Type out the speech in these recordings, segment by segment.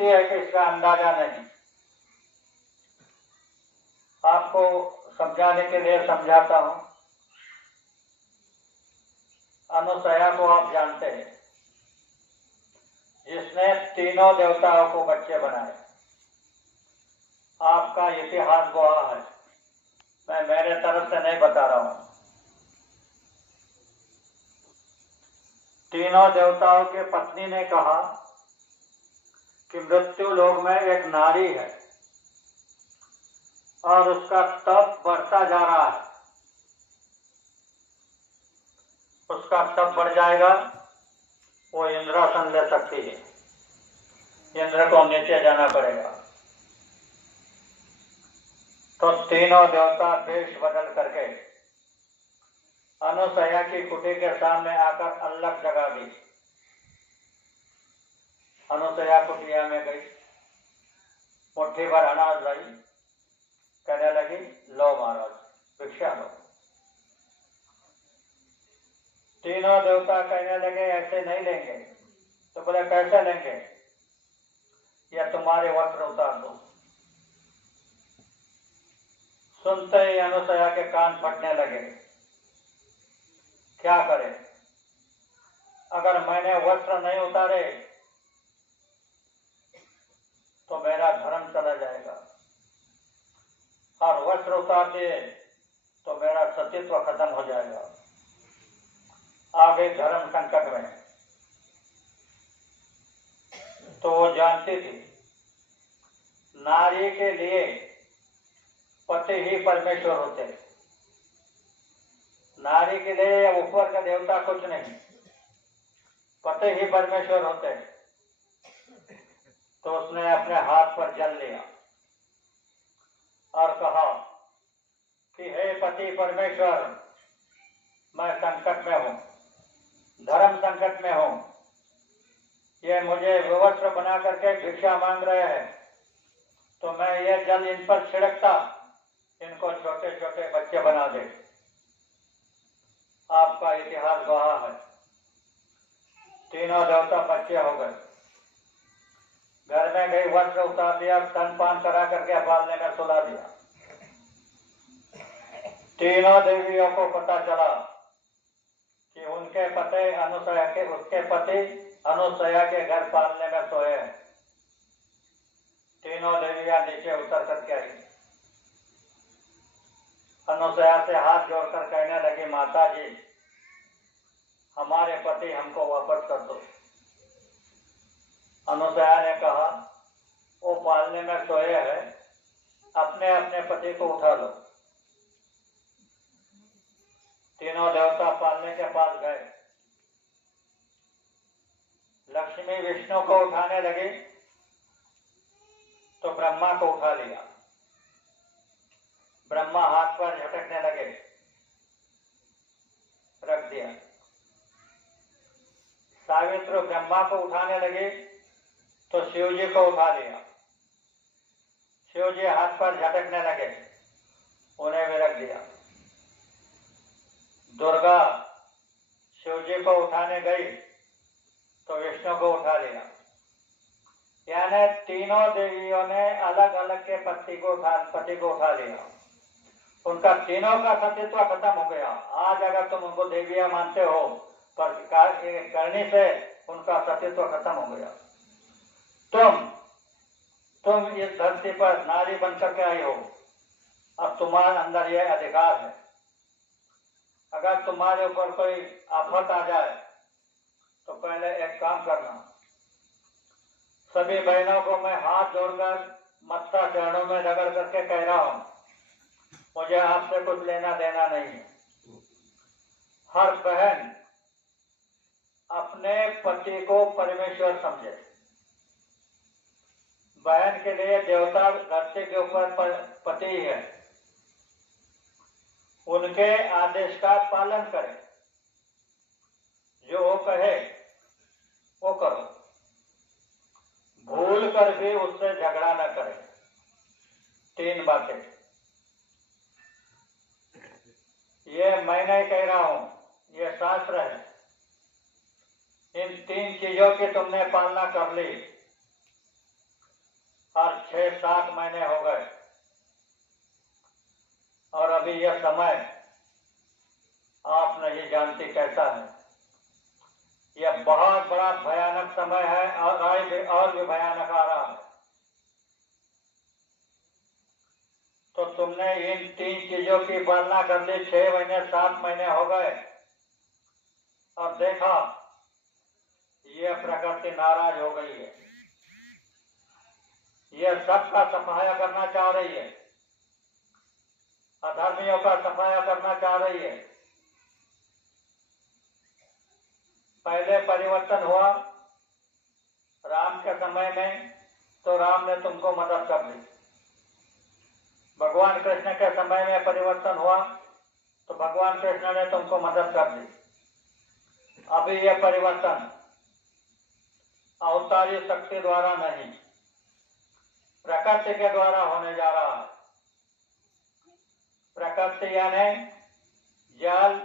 शक्ति है कि इसका अंदाजा नहीं। आपको समझाने के लिए समझाता हूं। अनुसया को आप जानते हैं, जिसने तीनों देवताओं को बच्चे बनाए। आपका इतिहास गवाह है, मैं मेरे तरफ से नहीं बता रहा हूं। तीनों देवताओं के पत्नी ने कहा कि मृत्यु लोक में एक नारी है और उसका तप बढ़ता जा रहा है। उसका तप बढ़ जाएगा, वो इंद्रासन ले सकती है। इंद्र को नीचे जाना पड़ेगा। तो तीनों देवता वेश बदल करके अनुसया की कुटी के सामने आकर अल्लख जगा दी। अनुसया कुटिया में गई, मुट्ठी भर अनाज लाई, कहने लगी, लो महाराज भिक्षा लो। तीनों देवता कहने लगे, ऐसे नहीं लेंगे। तो बोले, कैसे लेंगे? या तुम्हारे वस्त्र उतार दो। सुनते ही अनुसया के कान फटने लगे। क्या करें? अगर मैंने वस्त्र नहीं उतारे तो मेरा धर्म चला जाएगा, और वस्त्र उतार दिए तो मेरा सतीत्व खत्म हो जाएगा। आगे धर्म संकट में। तो वो जानती थी, नारी के लिए पति ही परमेश्वर होते। नारी के लिए ऊपर का देवता कुछ नहीं, पति ही परमेश्वर होते। तो उसने अपने हाथ पर जल लिया और कहा कि हे पति परमेश्वर, मैं संकट में हूं, धर्म संकट में हूं। ये मुझे वस्त्र बना करके भिक्षा मांग रहे हैं, तो मैं ये जल इन पर छिड़कता, इनको छोटे छोटे बच्चे बना दे। आपका इतिहास गवाह है, तीनों देवता बच्चे हो गए। घर में गई, वस्त्र उतार दिया, स्तनपान करा करके पालने में सुला दिया। तीनों देवियों को पता चला कि उनके पति अनुसया के, उसके पति अनुसया के घर पालने में सोए हैं। तीनों देवियां नीचे उतर करके आई। अनुसया से हाथ जोड़कर कहने लगी, माता जी, हमारे पति हमको वापस कर दो। अनुसया ने कहा, वो पालने में सोए हैं, अपने अपने पति को उठा लो। तीनों देवता पालने के पास गए। लक्ष्मी विष्णु को उठाने लगी तो ब्रह्मा को उठा लिया। ब्रह्मा हाथ पर झटकने लगे, रख दिया। सावित्री ब्रह्मा को उठाने लगे तो शिव जी को उठा लिया। शिव जी हाथ पर झटकने लगे, उन्हें भी रख दिया। दुर्गा शिव जी को उठाने गई तो विष्णु को उठा लिया। यानी तीनों देवियों ने अलग अलग के पति को उठा लिया। उनका तीनों का सतीत्व खत्म हो गया। आज अगर तुम उनको देवियां मानते हो, पर करने से उनका सतीत्व खत्म हो गया। तुम इस धरती पर नारी बन करके आई हो, अब तुम्हारे अंदर यह अधिकार है। अगर तुम्हारे ऊपर कोई आफत आ जाए तो पहले एक काम करना, सभी बहनों को मैं हाथ जोड़कर मत्था चरणों में रगड़ करके कह रहा हूं, मुझे आपसे कुछ लेना देना नहीं है। हर बहन अपने पति को परमेश्वर समझे। बहन के लिए देवता धरती के ऊपर पति है, उनके आदेश का पालन करें। जो वो कहे वो करो, भूल कर भी उससे झगड़ा न करें। 3 बातें, ये मैं नहीं कह रहा हूं, ये शास्त्र है। इन 3 चीजों की तुमने पालना कर ली और 6-7 महीने हो गए, और अभी यह समय आप नहीं जानती कैसा है। यह बहुत बड़ा भयानक समय है, और भी भयानक आ रहा है। तो तुमने इन 3 चीजों की पालना कर ली, 6 महीने 7 महीने हो गए, और देखा यह प्रकृति नाराज हो गई है। यह सबका सफाया करना चाह रही है, अधर्मियों का सफाया करना चाह रही है। पहले परिवर्तन हुआ राम के समय में, तो राम ने तुमको मदद कर दी। भगवान कृष्ण के समय में परिवर्तन हुआ तो भगवान कृष्ण ने तुमको मदद कर दी। अभी यह परिवर्तन अवतारी शक्ति द्वारा नहीं, प्रकृति के द्वारा होने जा रहा है। प्रकृति यानी जल,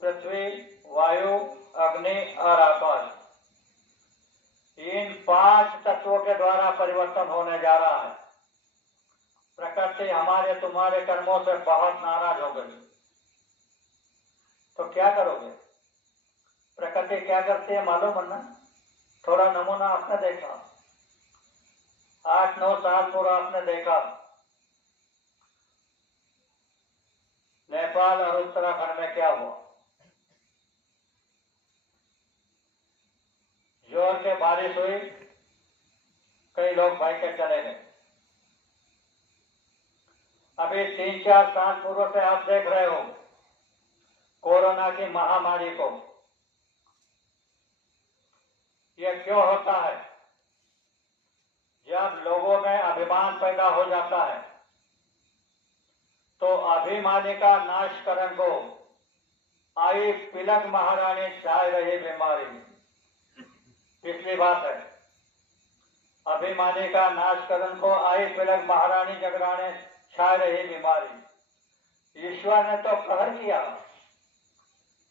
पृथ्वी, वायु, अग्नि और आकाश, इन 5 तत्वों के द्वारा परिवर्तन होने जा रहा है। प्रकृति हमारे तुम्हारे कर्मों से बहुत नाराज हो गई, तो क्या करोगे? प्रकृति क्या करती है मालूम है ना? थोड़ा नमूना आपने देखा, 8-9 साल पूर्व आपने देखा नेपाल और उत्तराखंड में क्या हुआ। जोर के बारिश हुई, कई लोग भाई के चले गए। अभी 3-4 साल पूर्व से आप देख रहे हो कोरोना की महामारी को। यह क्यों होता है? जब लोगों में अभिमान पैदा हो जाता है तो अभिमानी का नाशकरण को आई पिलक महारानी छाए रही बीमारी, पिछली बात है। अभिमानी का नाशकरण को आई पिलक महारानी जगराने छाए रही बीमारी। ईश्वर ने तो कहर किया,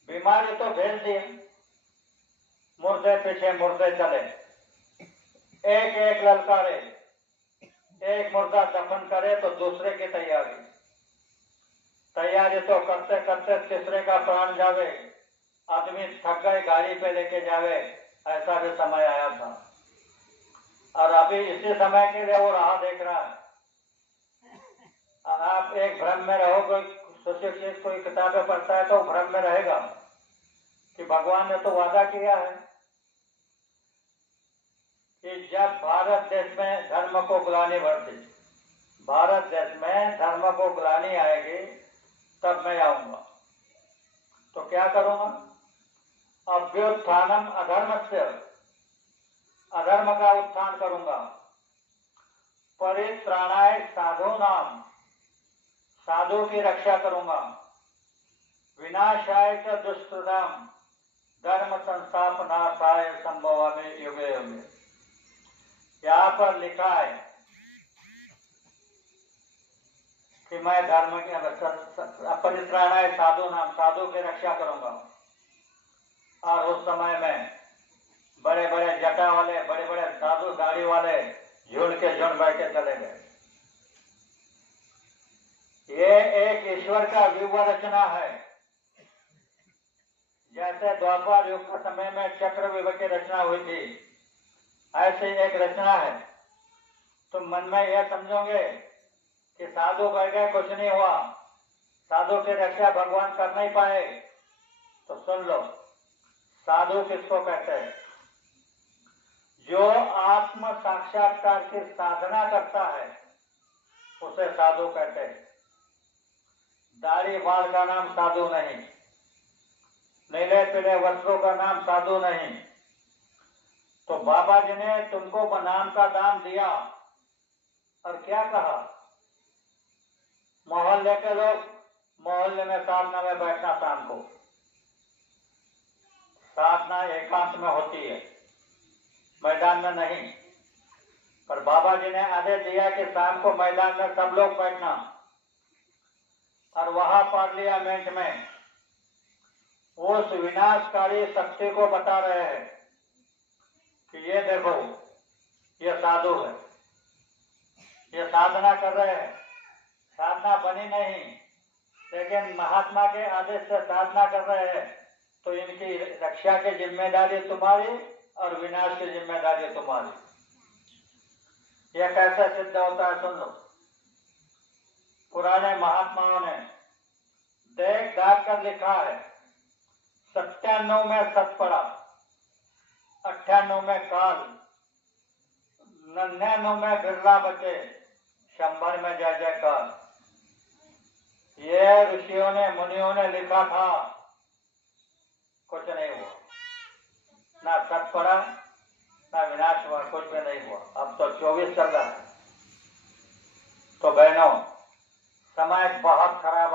बीमारी तो भेज दी, मुर्दे पीछे मुर्दे चले, एक एक ललकारे, एक मुर्दा दफन करे तो दूसरे की तैयारी तो करते करते तीसरे का प्राण जावे, आदमी थक गए, गाड़ी पे लेके जावे, ऐसा भी समय आया था। और अभी इसी समय के लिए वो राह देख रहा है। आप एक भ्रम में रहो, कोई सुशिक्षित कोई किताबें पढ़ता है तो भ्रम में रहेगा कि भगवान ने तो वादा किया है कि जब भारत देश में धर्म को ग्लानि बढ़ती, भारत देश में धर्म को ग्लानि आएगी तब मैं आऊंगा। तो क्या करूंगा? अभ्युत्थानम अधर्मस्य, अधर्म का उत्थान करूंगा। परित्राणाय साधूनाम, साधु की रक्षा करूंगा। विनाशाय च दुष्कृताम, धर्म संस्थापनार्थाय संभवामि युगे युगे। यहाँ पर लिखा है कि मैं धर्म के परित्राणाय साधु नाम, साधु की रक्षा करूंगा। और उस समय में बड़े बड़े जटा वाले, बड़े बड़े साधु दाढ़ी वाले झुंड के झुंड बैठे चले गए। ये एक ईश्वर का व्यूह रचना है। जैसे द्वापर युग के समय में चक्रव्यूह की रचना हुई थी, ऐसी एक रचना है। तुम मन में यह समझोगे कि साधु बैठ गए, कुछ नहीं हुआ, साधु की रक्षा भगवान कर नहीं पाए, तो सुन लो, साधु किसको कहते हैं? जो आत्म साक्षात्कार की साधना करता है उसे साधु कहते हैं। दाढ़ी बाल का नाम साधु नहीं, नीले पीले वस्त्रों का नाम साधु नहीं। तो बाबा जी ने तुमको नाम का दाम दिया और क्या कहा? मोहल्ले के लोग मोहल्ले में साधना में बैठना, शाम को साधना एकांत में होती है, मैदान में नहीं। पर बाबा जी ने आदेश दिया कि शाम को मैदान में सब लोग बैठना। और वहां पार्लियामेंट में उस विनाशकारी शक्ति को बता रहे हैं कि ये देखो, ये साधु है, ये साधना कर रहे हैं, साधना बनी नहीं, लेकिन महात्मा के आदेश से साधना कर रहे हैं, तो इनकी रक्षा की जिम्मेदारी तुम्हारी और विनाश की जिम्मेदारी तुम्हारी। यह कैसे सिद्ध होता है सुन लो। पुराने महात्माओं ने देख दाग कर लिखा है, 97 में सतपड़ा, 98 में काल, 99 में बिरला बचे, 100 में जय जयकार। ये ऋषियों ने मुनियों ने लिखा था, कुछ नहीं हुआ, ना सतपड़ा ना विनाश हुआ, कुछ भी नहीं हुआ। अब तो 24 चल रहा है। तो बहनों, समय बहुत खराब